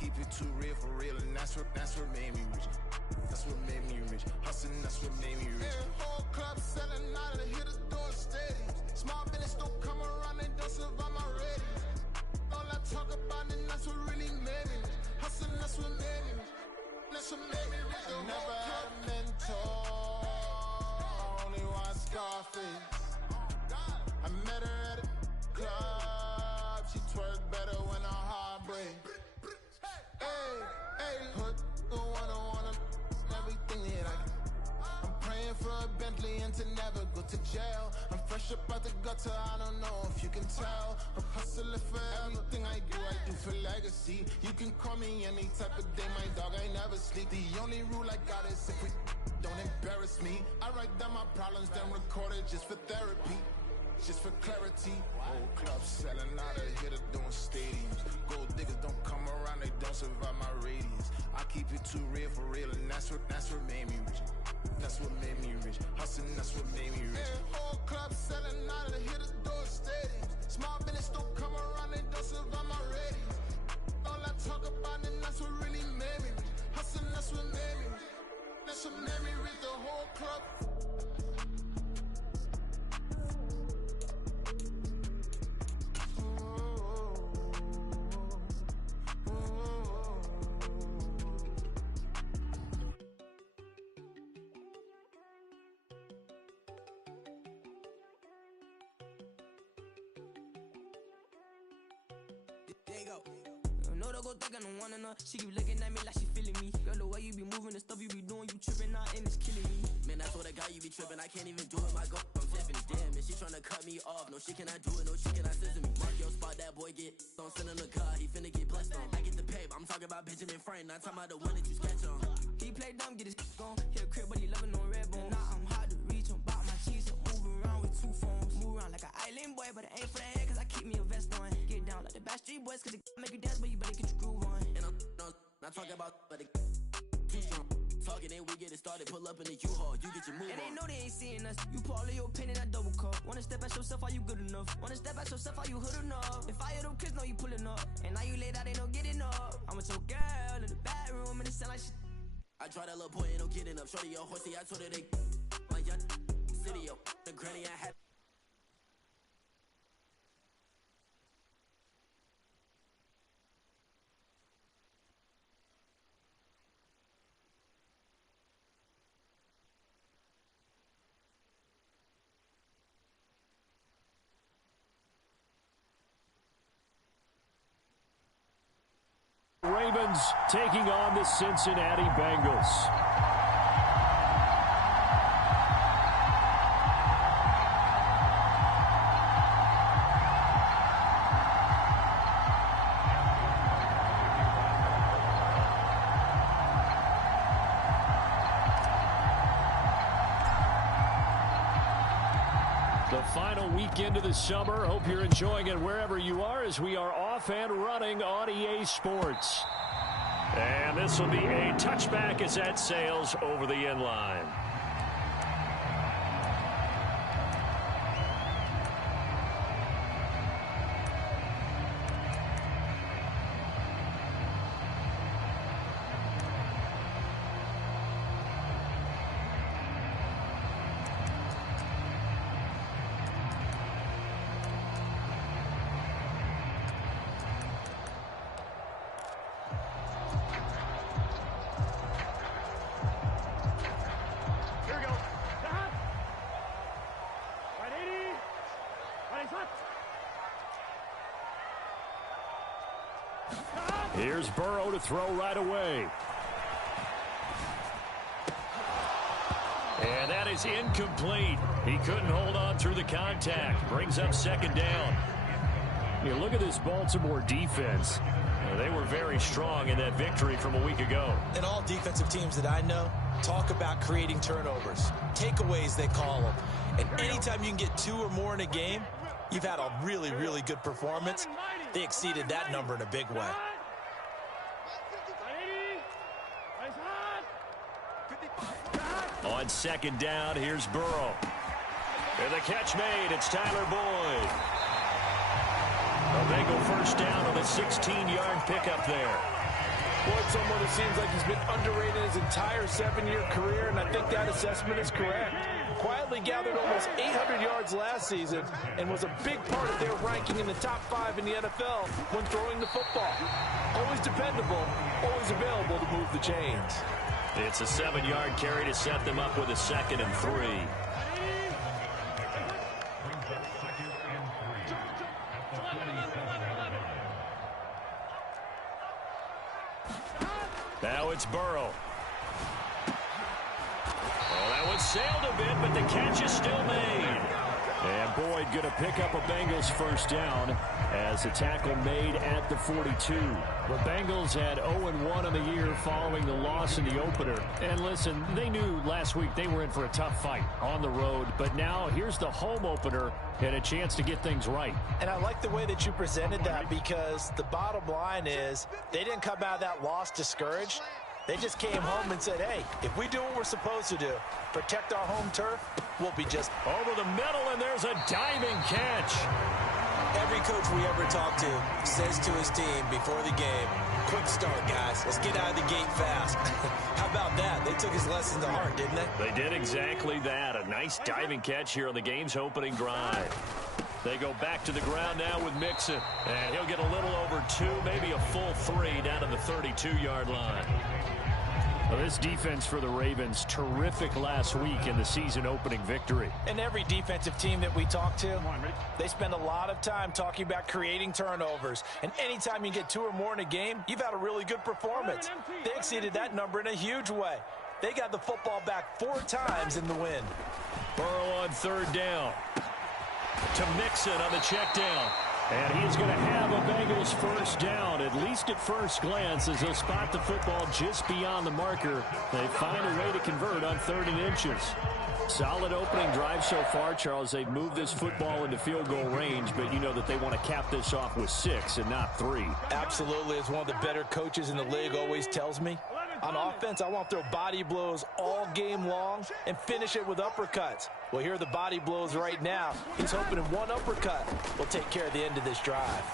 keep it too real for real, and that's what made me rich. That's what made me rich. Hustling, that's what made me rich. Yeah, whole club selling out of the hitters doing stadiums. Small business don't come around, they don't survive my ratings. All I talk about it, that's what really made me rich. Hustling, that's what made me rich. That's what made me rich. I never had a mentor, only one Scarface. I met her at a club, she twerk better when her heart breaks. Hey, hood, the wanna everything that I can. I'm praying for a Bentley and to never go to jail. I'm fresh up out the gutter, I don't know if you can tell. I'm hustling for everything I do for legacy. You can call me any type of day, my dog, I never sleep. The only rule I got is if we don't embarrass me. I write down my problems, then record it just for therapy. Just for clarity, whole club selling out of here, doing stadiums. Gold diggers don't come around, they don't survive my radius. I keep it too real for real, and that's what made me rich. That's what made me rich. Hustling, that's what made me rich. Yeah, whole club selling out of here, doing stadiums. Small business don't come around, they don't survive my radius. All I talk about it, that's what really made me rich. Hustling, that's what made me rich. That's what made me rich. The whole club. No, don't go think I don't wanna know. She keep looking at me like she feeling me. Girl, the way you be moving, the stuff you be doing, you tripping out and it's killing me. Man, I told that guy you be tripping, I can't even do it. My girl from Tiffany, damn, and she tryna cut me off. No, she cannot do it, no, she cannot scissor me. Mark your spot, that boy get on, send him the car, he finna get blessed on. I get the pay, I'm talking about Benjamin Frank, not talking about the one that you sketch on. He play dumb, get his gone. Hit a crib, but he loving on red bone. Now I'm hard to reach, I'm about my cheese, I'm moving around with two phones. Move around like an island boy, but it ain't for the head, cause I keep me a vest on. Get down like the Backstreet Boys, cause it make you dance, but you better get your groove on. And I'm not talking about, but it too strong. Talking and we get it started, pull up in the U-Haul, you get your move and on. they know they ain't seeing us. You pull all of your pen in that double cup. Wanna step at yourself, are you good enough? Wanna step at yourself, are you hood enough? If I hear them kids, know you pulling up. And now you laid out, they don't get enough. I'm with your girl in the bedroom, and it sound like shit. I try that little boy, ain't no getting up. Shorty, your horsey, I told her they my young city, yo. The granny I had. Ravens taking on the Cincinnati Bengals. The final weekend of the summer. Hope you're enjoying it wherever you are as we are off and running on EA Sports. And this will be a touchback as that sails over the end line. Here's Burrow to throw right away. And that is incomplete. He couldn't hold on through the contact. Brings up second down. You look at this Baltimore defense. They were very strong in that victory from a week ago. And all defensive teams that I know talk about creating turnovers. Takeaways, they call them. And anytime you can get 2 or more in a game, you've had a really, really good performance. They exceeded that number in a big way. On second down, here's Burrow. And the catch made. It's Tyler Boyd. A Bengal first down on a 16-yard pickup there. Boyd, someone who seems like he's been underrated his entire 7-year career, and I think that assessment is correct. Quietly gathered almost 800 yards last season and was a big part of their ranking in the top 5 in the NFL when throwing the football. Always dependable, always available to move the chains. It's a 7-yard carry to set them up with a 2nd and 3. Now it's Burrow. Oh, that one sailed a bit, but the catch is still made. And Boyd going to pick up a Bengals first down as the tackle made at the 42. The Bengals had 0-1 on the year following the loss in the opener. And listen, they knew last week they were in for a tough fight on the road. But now here's the home opener and a chance to get things right. And I like the way that you presented that, because the bottom line is they didn't come out of that loss discouraged. They just came home and said, hey, if we do what we're supposed to do, protect our home turf, we'll be just over the middle, and there's a diving catch. Every coach we ever talk to says to his team before the game, quick start, guys. Let's get out of the gate fast. How about that? They took his lesson to heart, didn't they? They did exactly that. A nice diving catch here on the game's opening drive. They go back to the ground now with Mixon. And he'll get a little over 2, maybe a full 3 down to the 32-yard line. Well, this defense for the Ravens, terrific last week in the season-opening victory. And every defensive team that we talk to, they spend a lot of time talking about creating turnovers. And anytime you get 2 or more in a game, you've had a really good performance. They exceeded that number in a huge way. They got the football back 4 times in the win. Burrow on 3rd down. To Mixon on the check down. And he's going to have a Bengals first down, at least at first glance, as he'll spot the football just beyond the marker. They find a way to convert on 3rd and inches. Solid opening drive so far, Charles. They've moved this football into field goal range, but you know that they want to cap this off with 6 and not 3. Absolutely. As one of the better coaches in the league always tells me, on offense, I want to throw body blows all game long and finish it with uppercuts. Well, here are the body blows right now. He's hoping in one uppercut will take care of the end of this drive.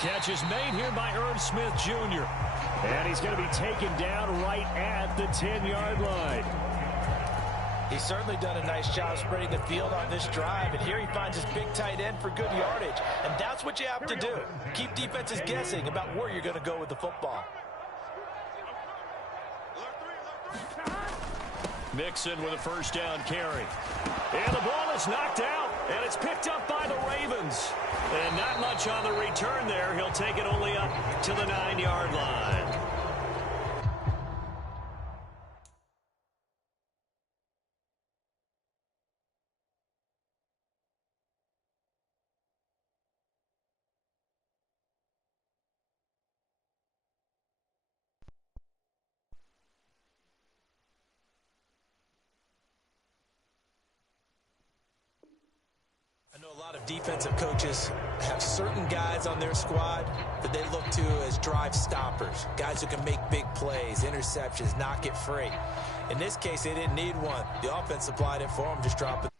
Catch is made here by Irv Smith Jr. And he's going to be taken down right at the 10-yard line. He's certainly done a nice job spreading the field on this drive, and here he finds his big tight end for good yardage. And that's what you have to do. Keep defenses guessing about where you're going to go with the football. Mixon with a first down carry. And the ball is knocked out, and it's picked up by the Ravens. And not much on the return there. He'll take it only up to the 9-yard line. I know a lot of defensive coaches have certain guys on their squad that they look to as drive stoppers, guys who can make big plays, interceptions, knock it free. In this case, they didn't need one. The offense supplied it for them, just drop it.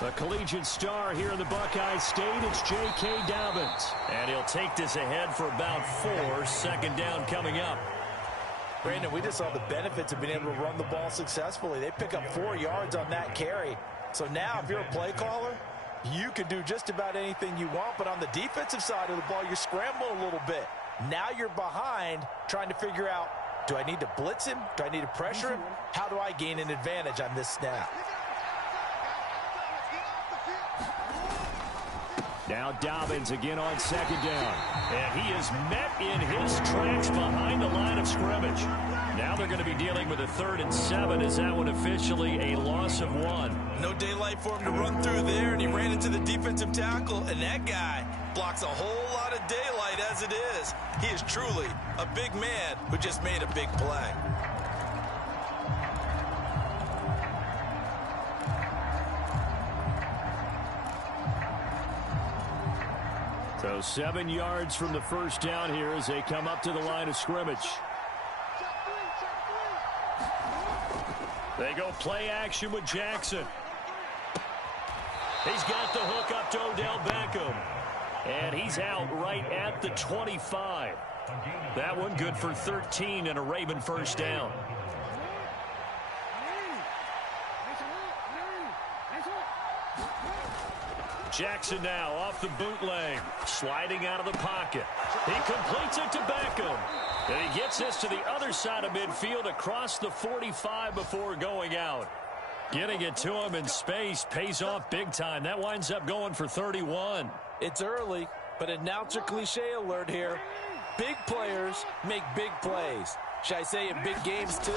The collegiate star here in the Buckeye State, it's J.K. Dobbins. And he'll take this ahead for about 4, 2nd down coming up. Brandon, we just saw the benefits of being able to run the ball successfully. They pick up 4 yards on that carry. So now if you're a play caller, you can do just about anything you want. But on the defensive side of the ball, you're scrambling a little bit. Now you're behind trying to figure out, do I need to blitz him? Do I need to pressure him? How do I gain an advantage on this snap? Now Dobbins again on 2nd down. And he is met in his tracks behind the line of scrimmage. Now they're going to be dealing with a 3rd and 7. Is that one officially a loss of 1? No daylight for him to run through there, and he ran into the defensive tackle, and that guy blocks a whole lot of daylight as it is. He is truly a big man who just made a big play. So 7 yards from the first down here as they come up to the line of scrimmage. They go play action with Jackson. He's got the hook up to Odell Beckham. And he's out right at the 25. That one good for 13 and a Raven first down. Jackson now off the bootleg, sliding out of the pocket. He completes it to Beckham. And he gets this to the other side of midfield across the 45 before going out. Getting it to him in space pays off big time. That winds up going for 31. It's early, but announcer cliche alert here. Big players make big plays. Should I say in big games too?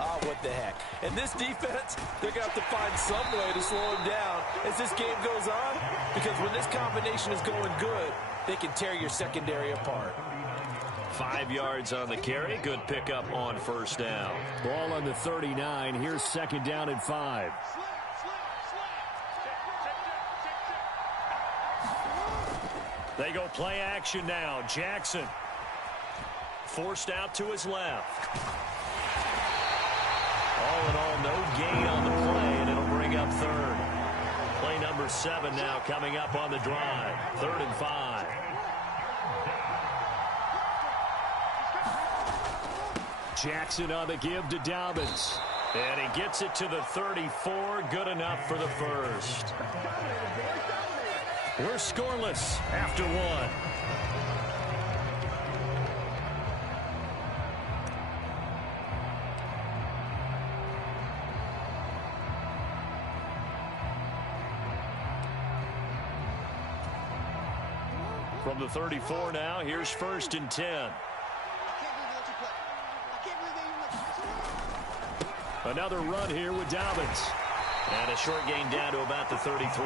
Oh, what the heck. And this defense, they're going to have to find some way to slow him down as this game goes on. Because when this combination is going good, they can tear your secondary apart. 5 yards on the carry. Good pickup on first down. Ball on the 39. Here's second down and 5. They go play action now. Jackson forced out to his left. All in all, no gain on the play, and it'll bring up third. Play number 7 now coming up on the drive. 3rd and 5. Jackson on the give to Dobbins. And he gets it to the 34. Good enough for the first. We're scoreless after 1. From the 34 now, here's 1st and 10. Another run here with Dobbins. And a short gain down to about the 33.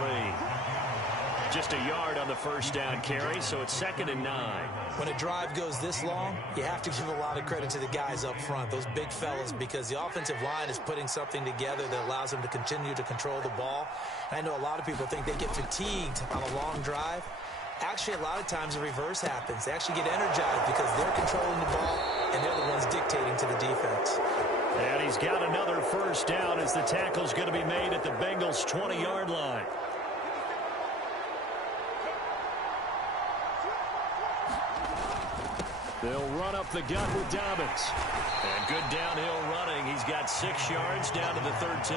Just a yard on the first down carry, so it's 2nd and 9. When a drive goes this long, you have to give a lot of credit to the guys up front, those big fellas, because the offensive line is putting something together that allows them to continue to control the ball. And I know a lot of people think they get fatigued on a long drive. Actually, a lot of times the reverse happens. They actually get energized because they're controlling the ball, and they're the ones dictating to the defense. And he's got another first down as the tackle's going to be made at the Bengals' 20-yard line. They'll run up the gut with Dobbins. And good downhill running. He's got 6 yards down to the 13.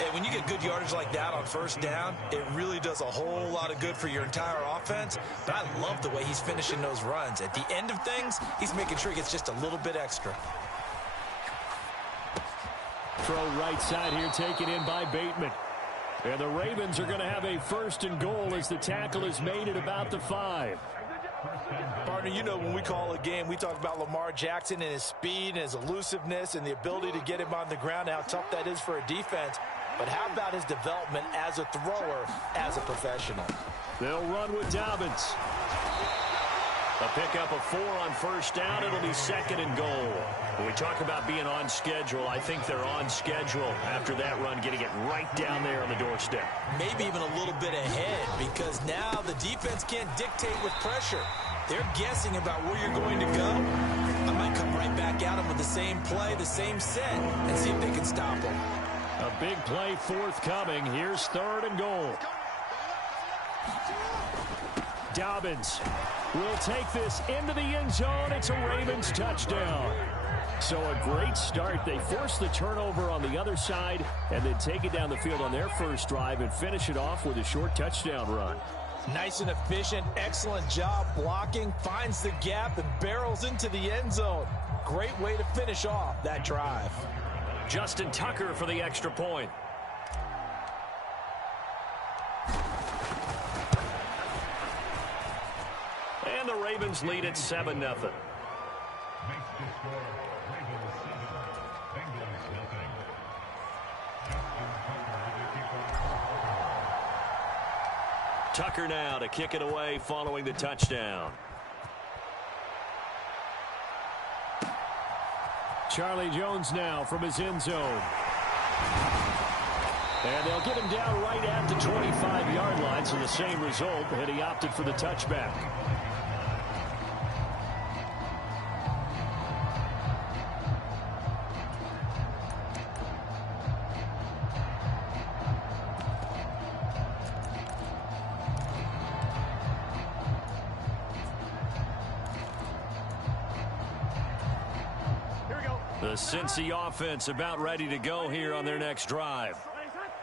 And when you get good yardage like that on first down, it really does a whole lot of good for your entire offense. But I love the way he's finishing those runs. At the end of things, he's making sure he gets just a little bit extra. Throw right side here taken in by Bateman. And the Ravens are going to have a 1st and goal as the tackle is made at about the 5. Partner, you know when we call a game, we talk about Lamar Jackson and his speed and his elusiveness and the ability to get him on the ground, how tough that is for a defense. But how about his development as a thrower, as a professional? They'll run with Dobbins. A pickup of 4 on first down. It'll be 2nd and goal. When we talk about being on schedule, I think they're on schedule after that run, getting it right down there on the doorstep. Maybe even a little bit ahead, because now the defense can't dictate with pressure. They're guessing about where you're going to go. I might come right back at them with the same play, the same set, and see if they can stop them. A big play forthcoming. Here's 3rd and goal. Dobbins will take this into the end zone. It's a Ravens touchdown. So a great start. They force the turnover on the other side and then take it down the field on their first drive and finish it off with a short touchdown run. Nice and efficient. Excellent job blocking. Finds the gap and barrels into the end zone. Great way to finish off that drive. Justin Tucker for the extra point. And the Ravens lead at 7-0. Tucker now to kick it away following the touchdown. Charlie Jones now from his end zone. And they'll get him down right at the 25-yard line, so the same result, and he opted for the touchback. The Cincy offense about ready to go here on their next drive.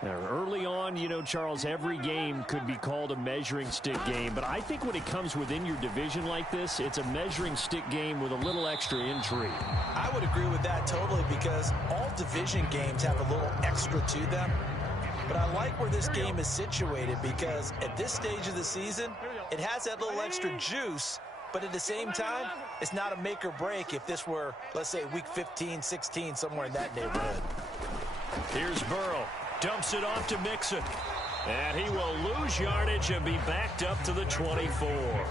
Now, early on, you know, Charles, every game could be called a measuring stick game, but I think when it comes within your division like this, it's a measuring stick game with a little extra intrigue. I would agree with that totally, because all division games have a little extra to them. But I like where this game is situated, because at this stage of the season, it has that little extra juice. But at the same time, it's not a make or break if this were, let's say, week 15, 16, somewhere in that neighborhood. Here's Burrow. Dumps it off to Mixon. And he will lose yardage and be backed up to the 24.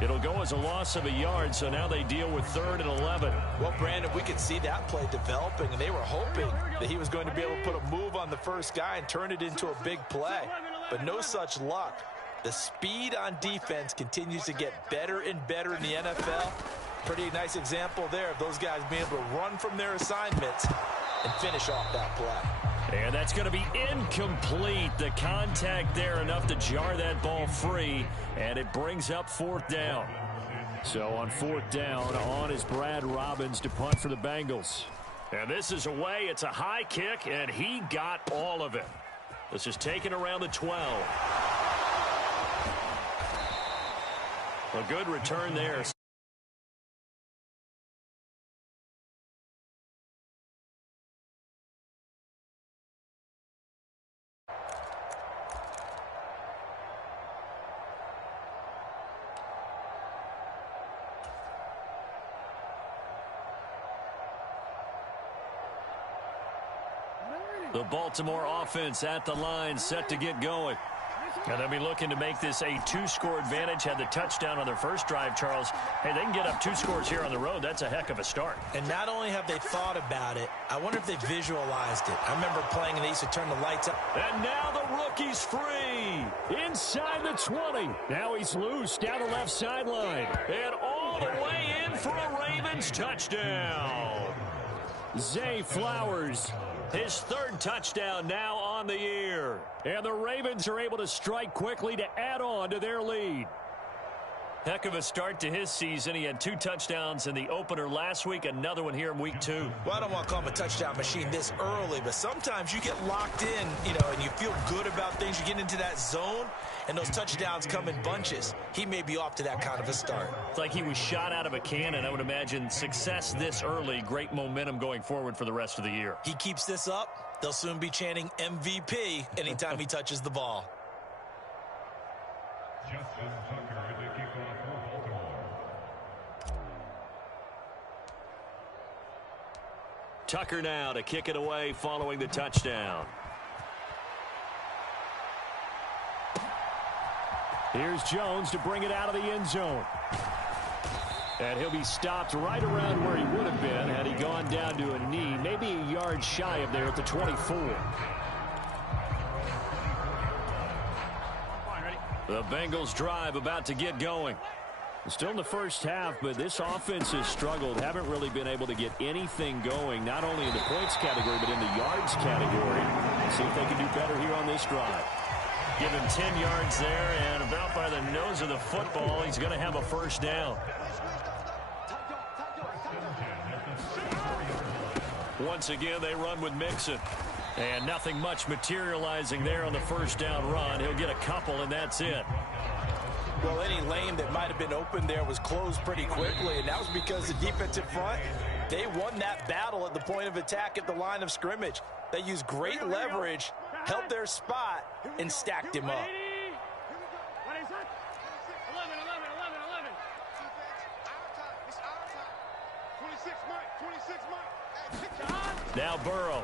It'll go as a loss of a yard, so now they deal with 3rd and 11. Well, Brandon, we could see that play developing, and they were hoping that he was going to be able to put a move on the first guy and turn it into a big play. But no such luck. The speed on defense continues to get better and better in the NFL. Pretty nice example there of those guys being able to run from their assignments and finish off that play. And that's going to be incomplete. The contact there enough to jar that ball free, and it brings up 4th down. So on 4th down, on is Brad Robbins to punt for the Bengals. And this is away. It's a high kick, and he got all of it. This is taken around the 12. A good return there. The Baltimore offense at the line, set to get going. And they'll be looking to make this a 2-score advantage. Had the touchdown on their first drive, Charles. Hey, they can get up 2 scores here on the road. That's a heck of a start. And not only have they thought about it, I wonder if they visualized it. I remember playing and they used to turn the lights up. And now the rookie's free. Inside the 20. Now he's loose down the left sideline. And all the way in for a Ravens touchdown. Zay Flowers. His 3rd touchdown now on the year. And the Ravens are able to strike quickly to add on to their lead. Heck of a start to his season. He had 2 touchdowns in the opener last week, another one here in week 2. Well, I don't want to call him a touchdown machine this early, but sometimes you get locked in, you know, and you feel good about things. You get into that zone, and those touchdowns come in bunches. He may be off to that kind of a start. It's like he was shot out of a cannon. I would imagine success this early, great momentum going forward for the rest of the year. He keeps this up, they'll soon be chanting MVP anytime he touches the ball. Justin Tucker to kick off for Baltimore. Tucker now to kick it away following the touchdown. Here's Jones to bring it out of the end zone. And he'll be stopped right around where he would have been had he gone down to a knee, maybe a yard shy of there at the 24. The Bengals drive about to get going. Still in the first half, but this offense has struggled. Haven't really been able to get anything going, not only in the points category, but in the yards category. Let's see if they can do better here on this drive. Give him 10 yards there, and about by the nose of the football, he's going to have a first down. Once again, they run with Mixon. And nothing much materializing there on the first down run. He'll get a couple, and that's it. Well, any lane that might have been open there was closed pretty quickly, and that was because the defensive front, they won that battle at the point of attack at the line of scrimmage. They used great leverage, held their spot, and stacked him up. Now Burrow.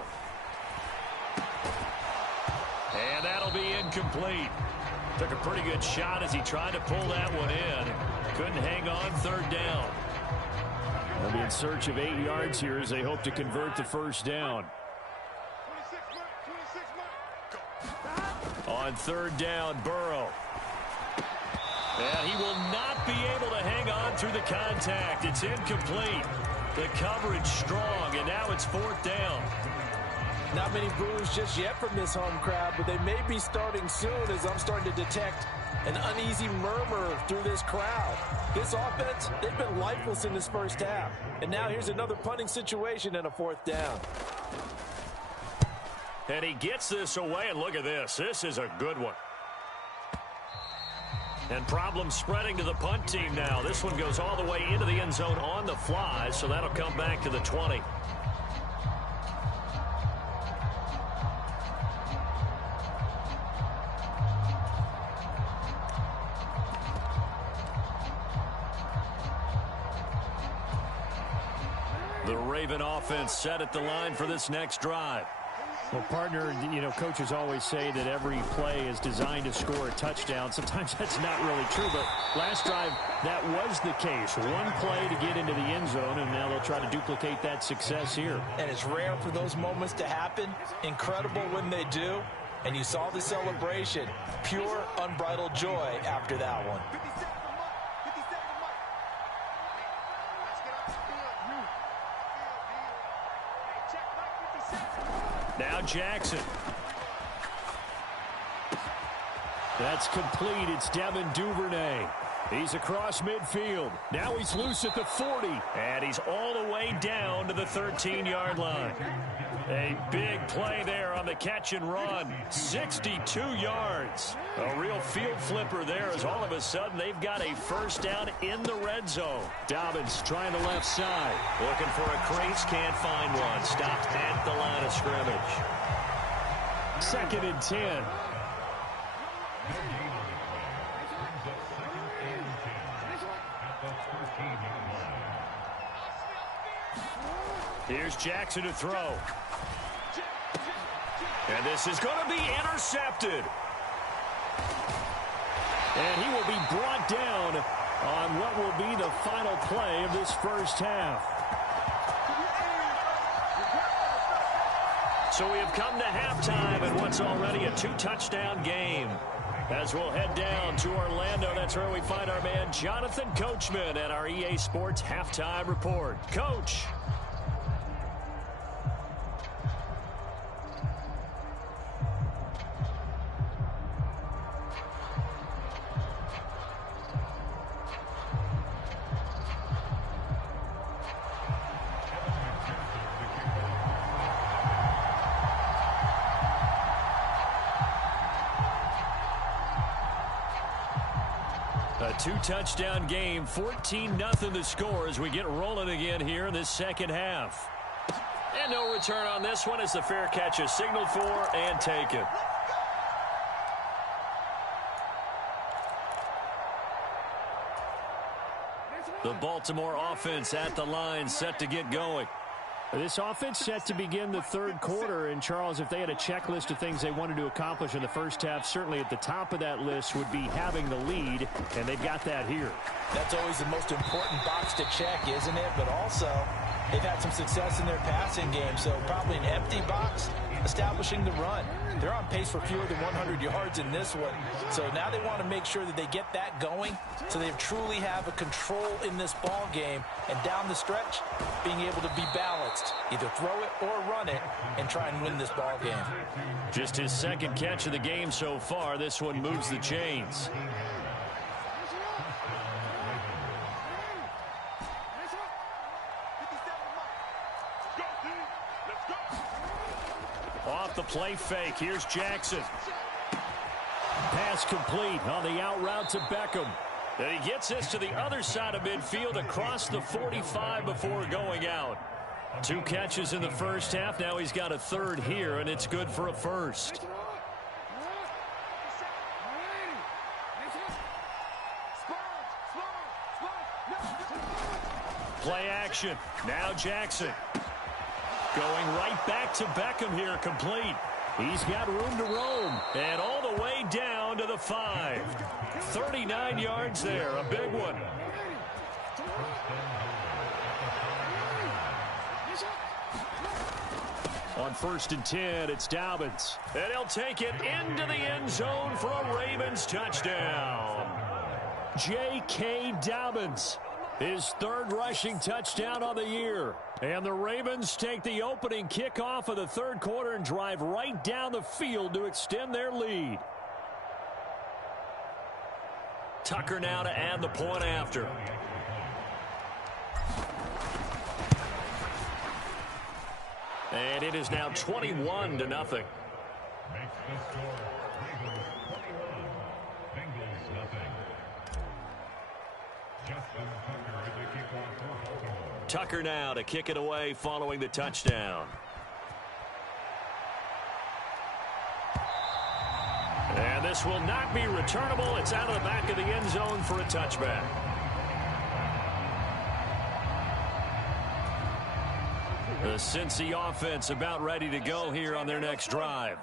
And that'll be incomplete. Took a pretty good shot as he tried to pull that one in. Couldn't hang on, 3rd down. They'll be in search of 8 yards here as they hope to convert the first down. On third down, Burrow. And he will not be able to hang on through the contact. It's incomplete. The coverage strong, and now it's fourth down. Not many boos just yet from this home crowd, but they may be starting soon as I'm starting to detect an uneasy murmur through this crowd. This offense, they've been lifeless in this first half. And now here's another punting situation and a fourth down. And he gets this away, and look at this. This is a good one. And problems spreading to the punt team now. This one goes all the way into the end zone on the fly, so that'll come back to the 20. The Raven offense set at the line for this next drive. Well, partner, coaches always say that every play is designed to score a touchdown. Sometimes that's not really true, but last drive, that was the case. One play to get into the end zone, and now they'll try to duplicate that success here. And it's rare for those moments to happen. Incredible when they do. And you saw the celebration. Pure, unbridled joy after that one. Now Jackson. That's complete. It's Devin Duvernay. He's across midfield. Now he's loose at the 40. And he's all the way down to the 13-yard line. A big play there on the catch and run. 62 yards. A real field flipper there as all of a sudden they've got a first down in the red zone. Dobbins trying the left side. Looking for a crease, can't find one. Stopped at the line of scrimmage. 2nd and 10. Here's Jackson to throw. And this is going to be intercepted. And he will be brought down on what will be the final play of this first half. So we have come to halftime in what's already a 2-touchdown game. As we'll head down to Orlando, that's where we find our man Jonathan Coachman at our EA Sports Halftime Report. Coach. A 2-touchdown game, 14-0 the score as we get rolling again here in this second half. And no return on this one as the fair catch is signaled for and taken. The Baltimore offense at the line set to get going. This offense set to begin the third quarter, and Charles, if they had a checklist of things they wanted to accomplish in the first half, certainly at the top of that list would be having the lead, and they've got that here. That's always the most important box to check, isn't it? But also, they've had some success in their passing game, so probably an empty box, establishing the run. They're on pace for fewer than 100 yards in this one, so now they want to make sure that they get that going so they truly have a control in this ball game, and down the stretch, being able to be balanced, either throw it or run it, and try and win this ball game. Just his second catch of the game so far. This one moves the chains. Off the play fake. Here's Jackson. Pass complete on the out route to Beckham. And he gets this to the other side of midfield across the 45 before going out. 2 catches in the first half. Now he's got a third here, and it's good for a first. Play action. Now Jackson. Going right back to Beckham here, complete. He's got room to roam. And all the way down to the 5. 39 yards there, a big one. On 1st and 10, it's Dobbins. And he'll take it into the end zone for a Ravens touchdown. J.K. Dobbins, his 3rd rushing touchdown on the year. And the Ravens take the opening kickoff of the 3rd quarter and drive right down the field to extend their lead. Tucker now to add the point after. And it is now 21-0. Makes the score Ravens 21, Bengals nothing. Justin Tucker at the kickoff for Baltimore. Tucker now to kick it away following the touchdown. And this will not be returnable. It's out of the back of the end zone for a touchback. The Cincy offense about ready to go here on their next drive.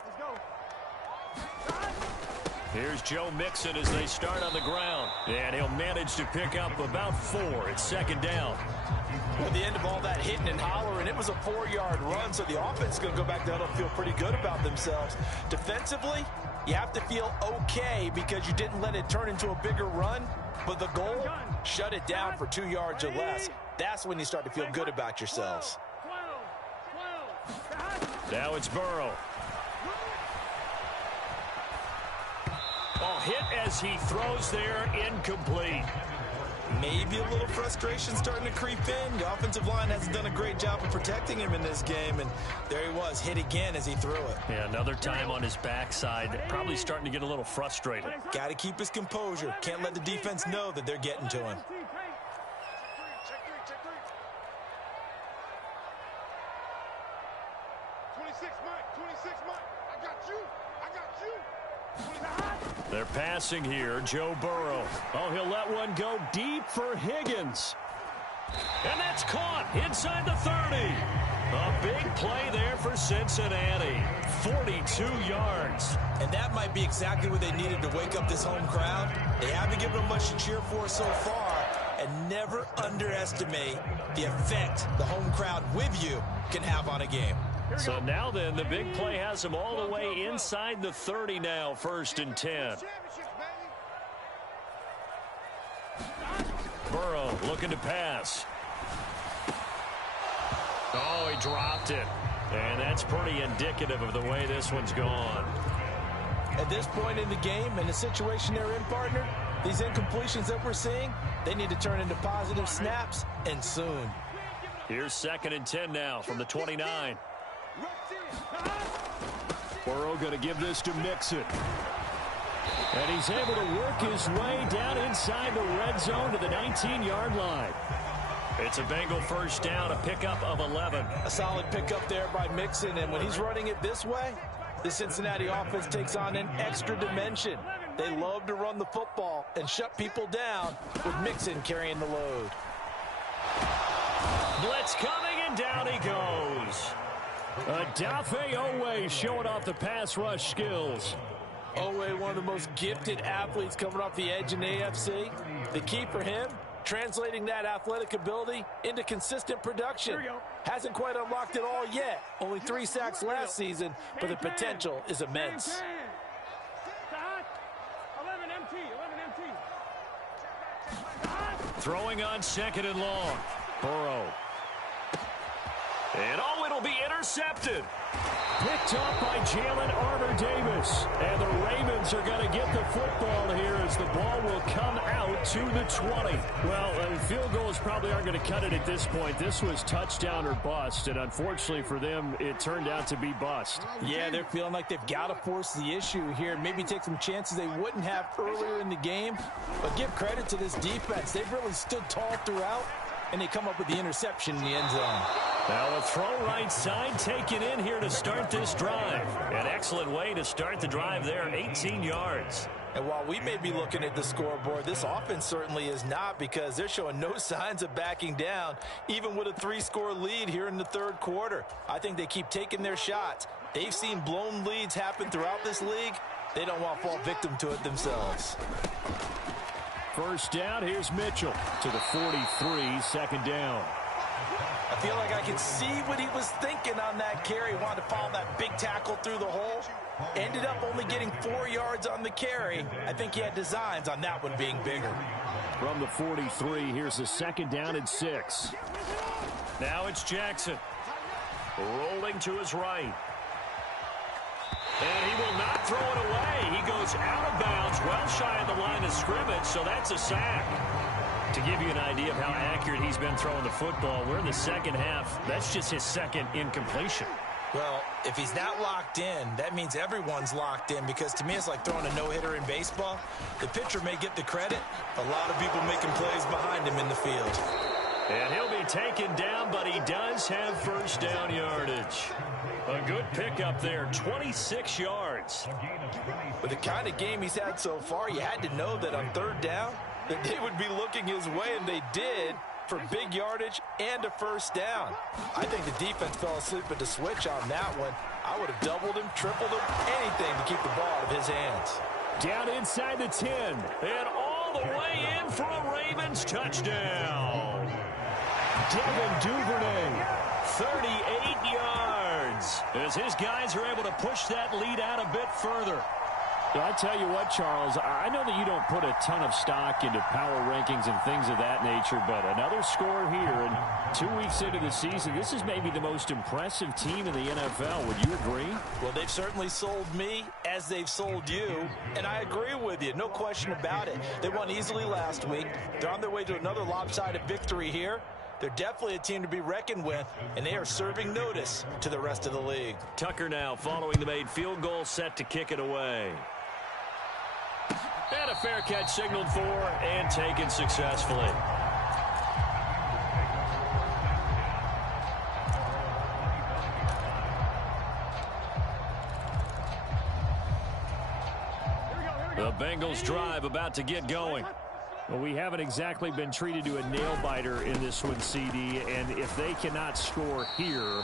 Here's Joe Mixon as they start on the ground. And he'll manage to pick up about 4. It's 2nd down. Well, at the end of all that hitting and hollering, it was a 4-yard run, so the offense is going to go back down and feel pretty good about themselves. Defensively, you have to feel okay because you didn't let it turn into a bigger run, but the goal, shut it down for 2 yards or less. That's when you start to feel good about yourselves. Now it's Burrow. Oh, hit as he throws there, incomplete. Maybe a little frustration starting to creep in. The offensive line hasn't done a great job of protecting him in this game, and there he was, hit again as he threw it. Yeah, another time on his backside, probably starting to get a little frustrated. Got to keep his composure. Can't let the defense know that they're getting to him. They're passing here, Joe Burrow. Oh, he'll let one go deep for Higgins. And that's caught inside the 30. A big play there for Cincinnati. 42 yards. And that might be exactly what they needed to wake up this home crowd. They haven't given them much to cheer for so far. And never underestimate the effect the home crowd with you can have on a game. So now then, the big play has them all the way inside the 30 now, 1st and 10. Burrow looking to pass. Oh, he dropped it. And that's pretty indicative of the way this one's gone. At this point in the game and the situation they're in, partner, these incompletions that we're seeing, they need to turn into positive snaps, and soon. Here's 2nd and 10 now from the 29. Burrow going to give this to Mixon. And he's able to work his way down inside the red zone to the 19-yard line. It's a Bengal 1st down, a pickup of 11. A solid pickup there by Mixon, and when he's running it this way, the Cincinnati offense takes on an extra dimension. They love to run the football and shut people down with Mixon carrying the load. Blitz coming, and down he goes. Odafe Oweh showing off the pass rush skills. Oweh, one of the most gifted athletes coming off the edge in the AFC. The key for him, translating that athletic ability into consistent production. Hasn't quite unlocked it all yet. Only 3 sacks last season, but the potential is immense. Throwing on 2nd and long. Burrow. And it'll be intercepted. Picked up by Jalen Armour-Davis. And the Ravens are going to get the football here as the ball will come out to the 20. Well, field goals probably aren't going to cut it at this point. This was touchdown or bust, and unfortunately for them, it turned out to be bust. Yeah, they're feeling like they've got to force the issue here. Maybe take some chances they wouldn't have earlier in the game. But give credit to this defense. They've really stood tall throughout, and they come up with the interception in the end zone. Now a throw right side taken in here to start this drive. An excellent way to start the drive there, 18 yards. And while we may be looking at the scoreboard, this offense certainly is not, because they're showing no signs of backing down, even with a 3-score lead here in the 3rd quarter. I think they keep taking their shots. They've seen blown leads happen throughout this league. They don't want to fall victim to it themselves. 1st down, here's Mitchell to the 43, 2nd down. I feel like I can see what he was thinking on that carry. He wanted to follow that big tackle through the hole. Ended up only getting 4 yards on the carry. I think he had designs on that one being bigger. From the 43, here's the 2nd down and 6. Now it's Jackson. Rolling to his right. And he will not throw it away. He goes out of bounds, well shy of the line of scrimmage, so that's a sack. To give you an idea of how accurate he's been throwing the football, we're in the 2nd half. That's just his 2nd incompletion. Well, if he's not locked in, that means everyone's locked in, because to me it's like throwing a no-hitter in baseball. The pitcher may get the credit. A lot of people making plays behind him in the field. And he'll be taken down, but he does have first down yardage. A good pickup there, 26 yards. With the kind of game he's had so far, you had to know that on 3rd down, that they would be looking his way, and they did, for big yardage and a first down. I think the defense fell asleep at the switch on that one. I would have doubled him, tripled him, anything to keep the ball out of his hands. Down inside the 10, and all the way in for a Ravens touchdown. Devin Duvernay, 38 yards, as his guys are able to push that lead out a bit further. I tell you what, Charles, I know that you don't put a ton of stock into power rankings and things of that nature, but another score here, and 2 weeks into the season, this is maybe the most impressive team in the NFL. Would you agree? Well, they've certainly sold me as they've sold you, and I agree with you, no question about it. They won easily last week. They're on their way to another lopsided victory here. They're definitely a team to be reckoned with, and they are serving notice to the rest of the league. Tucker now following the made field goal, set to kick it away. And a fair catch signaled for and taken successfully. The Bengals drive about to get going. Well, we haven't exactly been treated to a nail-biter in this one, CD, and if they cannot score here,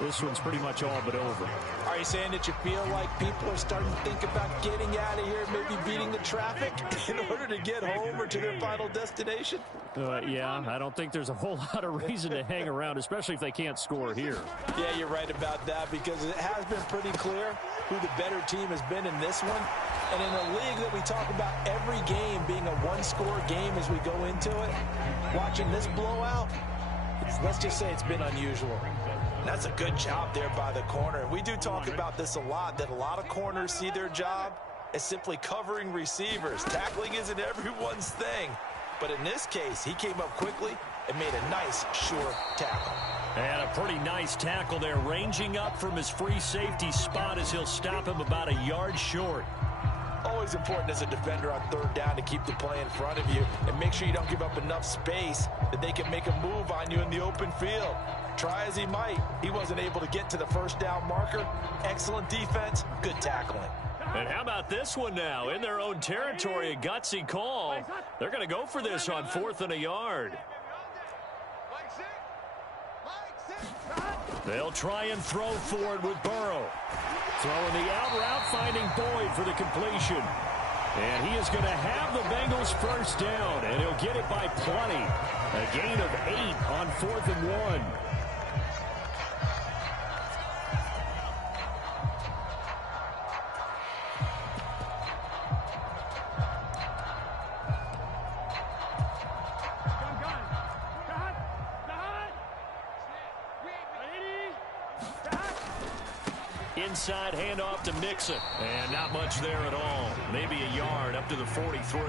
this one's pretty much all but over. Are you saying that you feel like people are starting to think about getting out of here, maybe beating the traffic in order to get home or to their final destination? Yeah, I don't think there's a whole lot of reason to hang around, especially if they can't score here. Yeah, you're right about that, because it has been pretty clear who the better team has been in this one. And in a league that we talk about every game being a one-score game as we go into it, watching this blowout, let's just say it's been unusual. That's a good job there by the corner. We do talk about this a lot, that a lot of corners see their job as simply covering receivers. Tackling isn't everyone's thing. But in this case, he came up quickly and made a nice, sure tackle. And a pretty nice tackle there, ranging up from his free safety spot as he'll stop him about a yard short. Always important as a defender on 3rd down to keep the play in front of you and make sure you don't give up enough space that they can make a move on you in the open field. Try as he might, he wasn't able to get to the first down marker. Excellent defense, good tackling. And how about this one now? In their own territory, a gutsy call. They're going to go for this on 4th and a yard. They'll try and throw forward with Burrow. Throwing the out route, finding Boyd for the completion. And he is going to have the Bengals first down, and he'll get it by plenty. A gain of 8 on 4th and 1. Inside handoff to Mixon. And not much there at all. Maybe a yard up to the 43.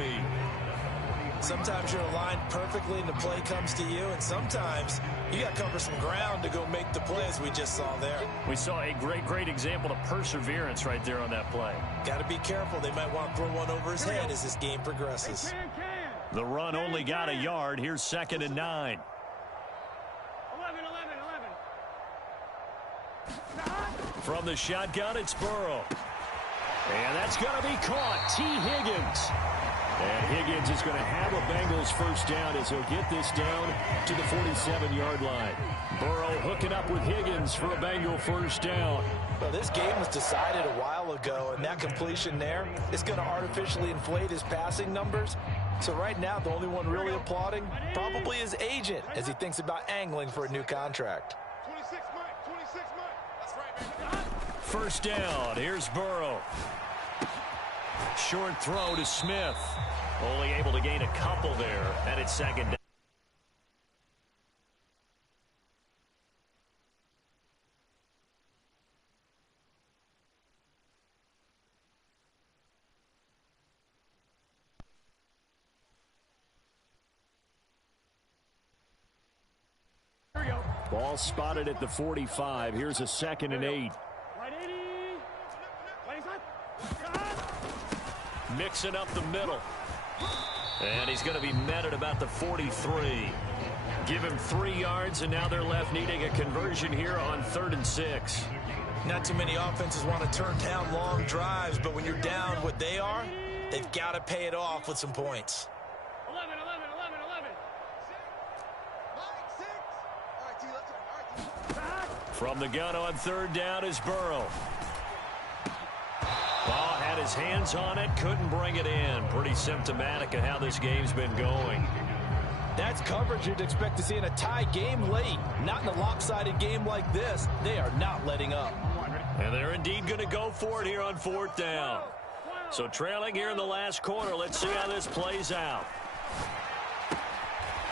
Sometimes you're aligned perfectly and the play comes to you, and sometimes you got to cover some ground to go make the play, as we just saw there. We saw a great example of perseverance right there on that play. Got to be careful. They might want to throw one over his head as this game progresses. The run only got a yard. Here's 2nd and 9. From the shotgun, it's Burrow. And that's going to be caught. T. Higgins. And Higgins is going to have a Bengals first down as he'll get this down to the 47-yard line. Burrow hooking up with Higgins for a Bengal first down. Well, this game was decided a while ago, and that completion there is going to artificially inflate his passing numbers. So right now, the only one really applauding probably his agent as he thinks about angling for a new contract. 26, Mike. 26, Mike. That's right, baby. First down. Here's Burrow. Short throw to Smith. Only able to gain a couple there, and it's second down. Ball spotted at the 45. Here's a 2nd and 8. Mixing up the middle. And he's going to be met at about the 43. Give him 3 yards, and now they're left needing a conversion here on 3rd and 6. Not too many offenses want to turn down long drives, but when you're down what they are, they've got to pay it off with some points. 11. From the gun on 3rd down is Burrow. Ball had his hands on it, couldn't bring it in. Pretty symptomatic of how this game's been going. That's coverage you'd expect to see in a tie game late. Not in a lopsided game like this. They are not letting up. And they're indeed going to go for it here on 4th down. So trailing here in the last quarter. Let's see how this plays out.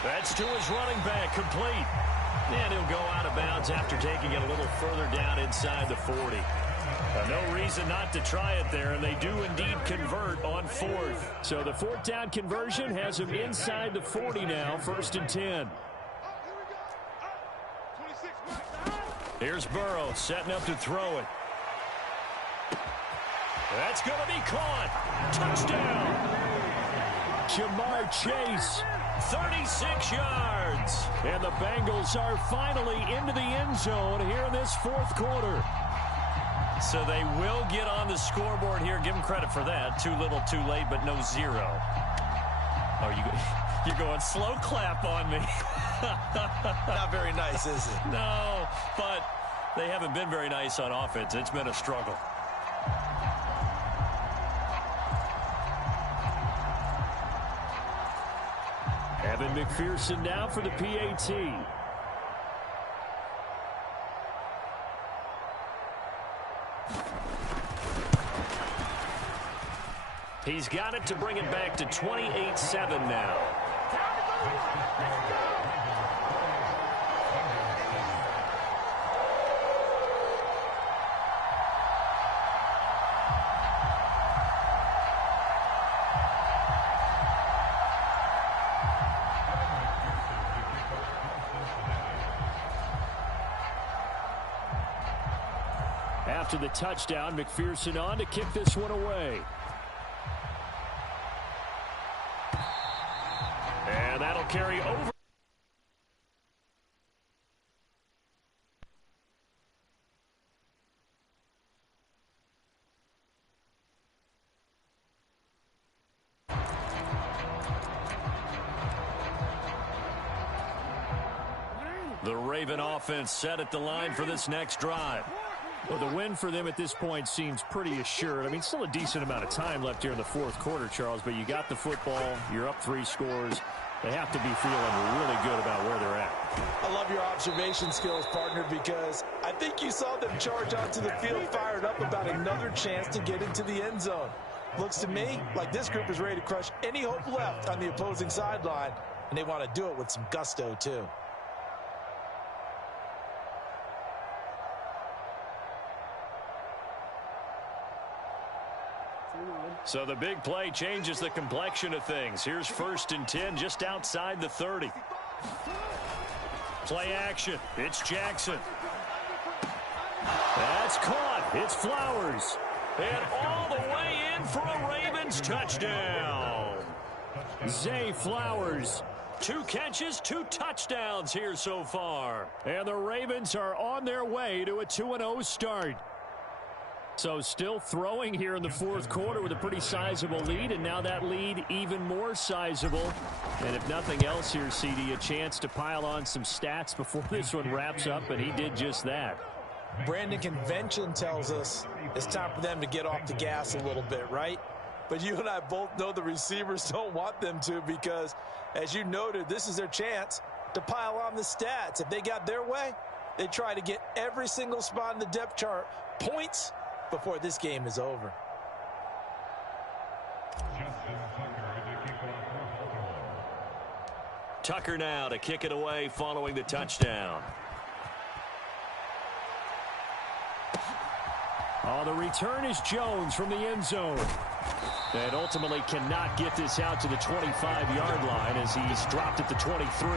That's to his running back, complete. And he'll go out of bounds after taking it a little further down inside the 40. No reason not to try it there, and they do indeed convert on 4th. So the 4th down conversion has him inside the 40 now, 1st and 10. Here's Burrow setting up to throw it. That's going to be caught. Touchdown. Jamar Chase. 36 yards. And the Bengals are finally into the end zone here in this 4th quarter. So they will get on the scoreboard here. Give them credit for that. Too little, too late, but no 0. Oh, you're going slow clap on me. Not very nice, is it? No, but they haven't been very nice on offense. It's been a struggle. Evan McPherson now for the PAT. He's got it to bring it back to 28-7 now. After the touchdown, McPherson on to kick this one away. And that'll carry over. The Raven offense set at the line for this next drive. Well, the win for them at this point seems pretty assured. I mean, still a decent amount of time left here in the 4th quarter, Charles, but you got the football, you're up 3 scores. They have to be feeling really good about where they're at. I love your observation skills, partner, because I think you saw them charge onto the field fired up about another chance to get into the end zone. Looks to me like this group is ready to crush any hope left on the opposing sideline, and they want to do it with some gusto, too. So the big play changes the complexion of things. Here's 1st and 10 just outside the 30. Play action. It's Jackson. That's caught. It's Flowers. And all the way in for a Ravens touchdown. Zay Flowers. 2 catches, 2 touchdowns here so far. And the Ravens are on their way to a 2-0 start. So still throwing here in the 4th quarter with a pretty sizable lead, and now that lead even more sizable. And if nothing else here, CD, a chance to pile on some stats before this one wraps up, and he did just that. Brandon, convention tells us it's time for them to get off the gas a little bit, right? but you and I both know the receivers don't want them to because, as you noted, this is their chance to pile on the stats. If they got their way, they try to get every single spot in the depth chart points before this game is over. Tucker now to kick it away following the touchdown. Oh, the return is Jones from the end zone. And ultimately cannot get this out to the 25-yard line as he's dropped at the 23.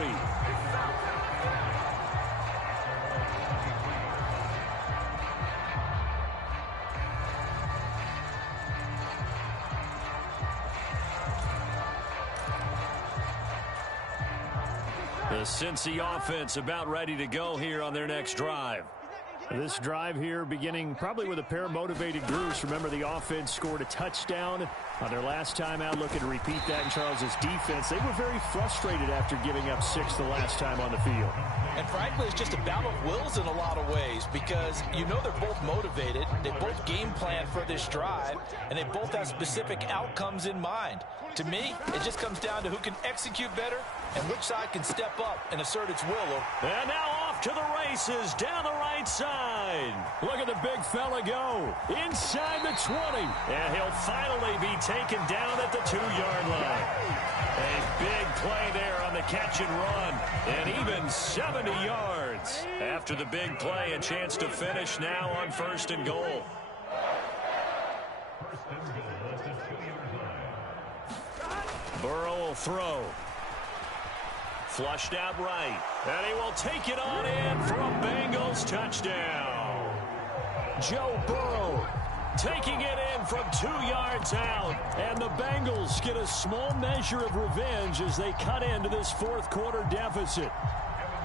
The Cincy offense about ready to go here on their next drive. This drive here beginning probably with a pair of motivated groups. Remember, the offense scored a touchdown on their last time out. Looking to repeat that in Charles's defense. They were very frustrated after giving up 6 the last time on the field. And frankly, it's just a battle of wills in a lot of ways because you know they're both motivated. They both game plan for this drive, and they both have specific outcomes in mind. To me, it just comes down to who can execute better and which side can step up and assert its will. And now off to the races down the right side. Look at the big fella go inside the 20. And he'll finally be taken down at the 2-yard line. A big play there on the catch and run. And even 70 yards. After the big play, a chance to finish now on 1st and goal. Burrow will throw. Flushed out right. And he will take it on in for a Bengals touchdown. Joe Burrow taking it in from 2 yards out. And the Bengals get a small measure of revenge as they cut into this 4th quarter deficit.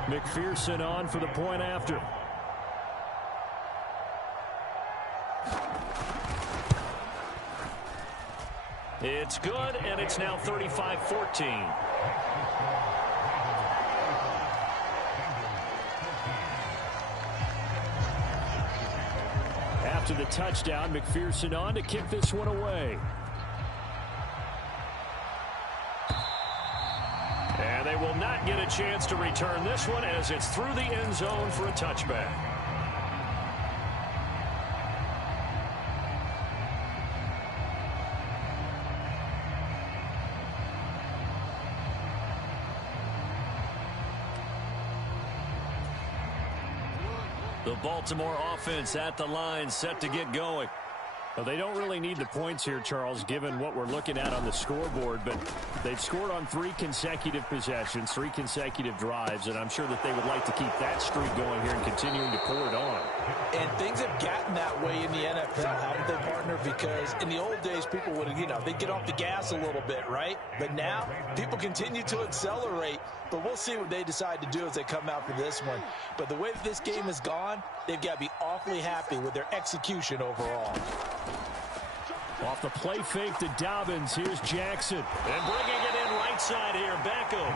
McPherson on for the point after. It's good, and it's now 35-14. After the touchdown, McPherson on to kick this one away. And they will not get a chance to return this one as it's through the end zone for a touchback. The Baltimore offense at the line, set to get going. Well, they don't really need the points here, Charles, given what we're looking at on the scoreboard, but they've scored on 3 consecutive possessions, 3 consecutive drives, and I'm sure that they would like to keep that streak going here and continuing to pour it on. And things have gotten that way in the NFL, haven't they, partner? Because in the old days, people would, they'd get off the gas a little bit, right? But now, people continue to accelerate, but we'll see what they decide to do as they come out for this one. But the way that this game has gone, they've got to be awfully happy with their execution overall. Off the play fake to Dobbins. Here's Jackson. And bringing it in right side here, Beckham.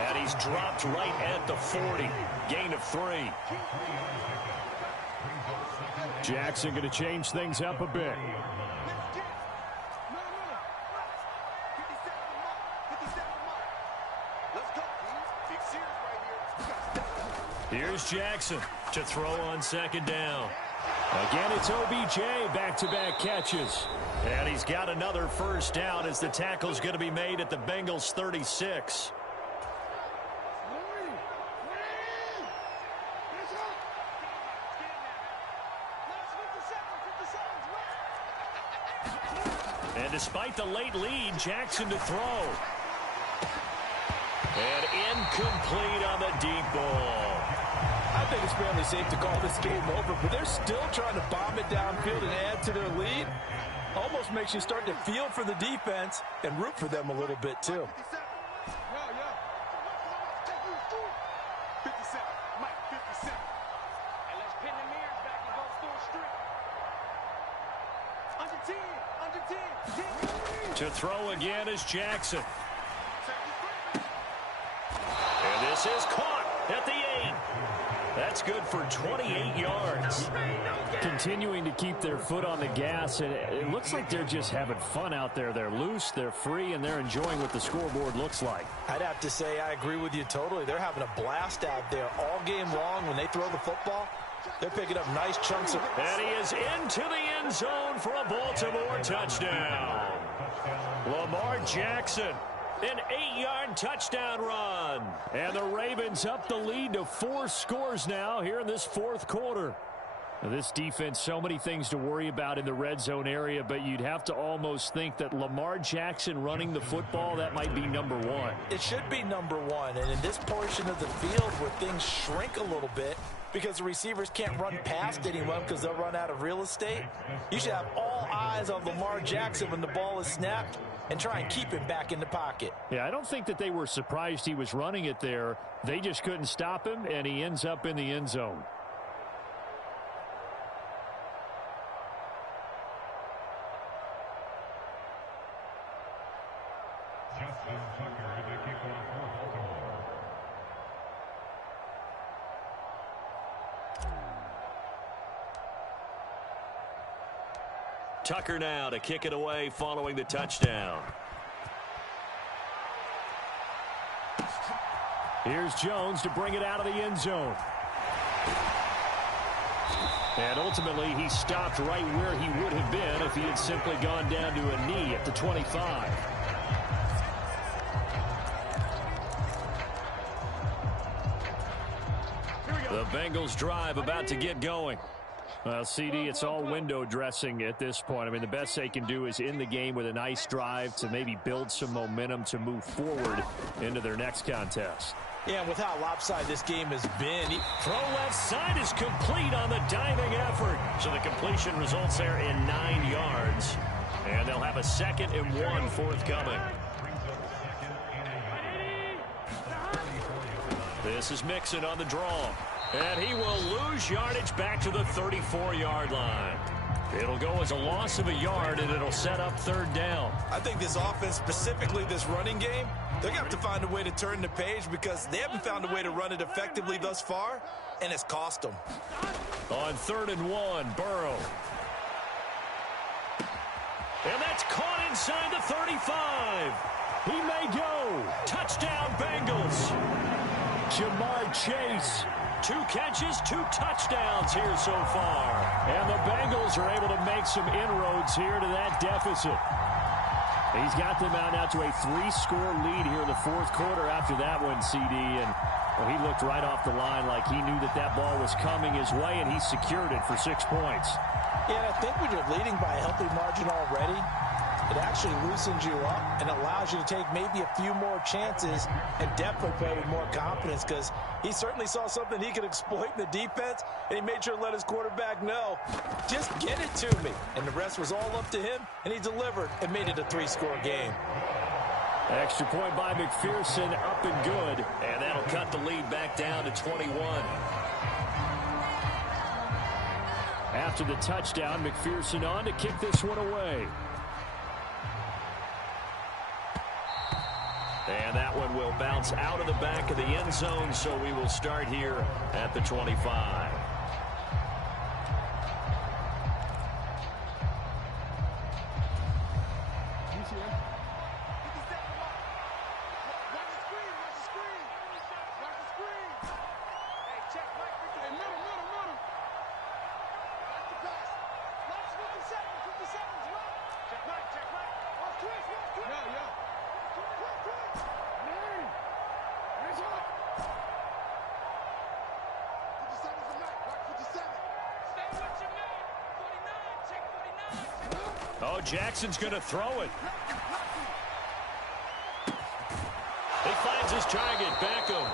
And he's dropped right at the 40. Gain of 3. Jackson going to change things up a bit. Here's Jackson to throw on 2nd down. Again, it's OBJ, back-to-back catches. And he's got another 1st down as the tackle's going to be made at the Bengals 36. And despite the late lead, Jackson to throw. And incomplete on the deep ball. I think it's fairly safe to call this game over, but they're still trying to bomb it downfield and add to their lead. Almost makes you start to feel for the defense and root for them a little bit, too. To throw again is Jackson. And this is caught at the 8. That's good for 28 yards. Continuing to keep their foot on the gas, and it looks like they're just having fun out there. They're loose, they're free, and they're enjoying what the scoreboard looks like. I'd have to say I agree with you totally. They're having a blast out there all game long. When they throw the football, they're picking up nice chunks of... And he is into the end zone for a Baltimore touchdown. Lamar Jackson, an 8-yard touchdown run. And the Ravens up the lead to 4 scores now here in this fourth quarter. This defense, so many things to worry about in the red zone area, but you'd have to almost think that Lamar Jackson running the football, that might be number one. It should be number one, and in this portion of the field where things shrink a little bit because the receivers can't run past anyone because they'll run out of real estate, you should have all eyes on Lamar Jackson when the ball is snapped and try and keep him back in the pocket. Yeah, I don't think that they were surprised he was running it there. They just couldn't stop him, and he ends up in the end zone. Tucker now to kick it away following the touchdown. Here's Jones to bring it out of the end zone. And ultimately, he stopped right where he would have been if he had simply gone down to a knee at the 25. The Bengals drive about to get going. Well, CD, it's all window dressing at this point. I mean, the best they can do is in the game with a nice drive to maybe build some momentum to move forward into their next contest. Yeah, and with how lopsided this game has been. Throw left side is complete on the diving effort. So the completion results there in 9 yards. And they'll have a 2nd and 1 forthcoming. This is Mixon on the draw. And he will lose yardage back to the 34-yard line. It'll go as a loss of a yard, and it'll set up 3rd down. I think this offense, specifically this running game, they're going to have to find a way to turn the page because they haven't found a way to run it effectively thus far, and it's cost them. On 3rd and 1, Burrow. And that's caught inside the 35. He may go. Touchdown, Bengals. Jamar Chase. 2 catches, 2 touchdowns here so far. And the Bengals are able to make some inroads here to that deficit. He's got them out now to a 3-score lead here in the fourth quarter after that one, CD. And well, he looked right off the line like he knew that that ball was coming his way, and he secured it for 6 points. Yeah, and I think when you're leading by a healthy margin already, it actually loosens you up and allows you to take maybe a few more chances and definitely play with more confidence because he certainly saw something he could exploit in the defense, and he made sure to let his quarterback know, just get it to me. And the rest was all up to him, and he delivered and made it a 3-score game. Extra point by McPherson, up and good. And that'll cut the lead back down to 21. After the touchdown, McPherson on to kick this one away. And that one will bounce out of the back of the end zone, so we will start here at the 25. Oh, Jackson's going to throw it. He finds his target, Beckham.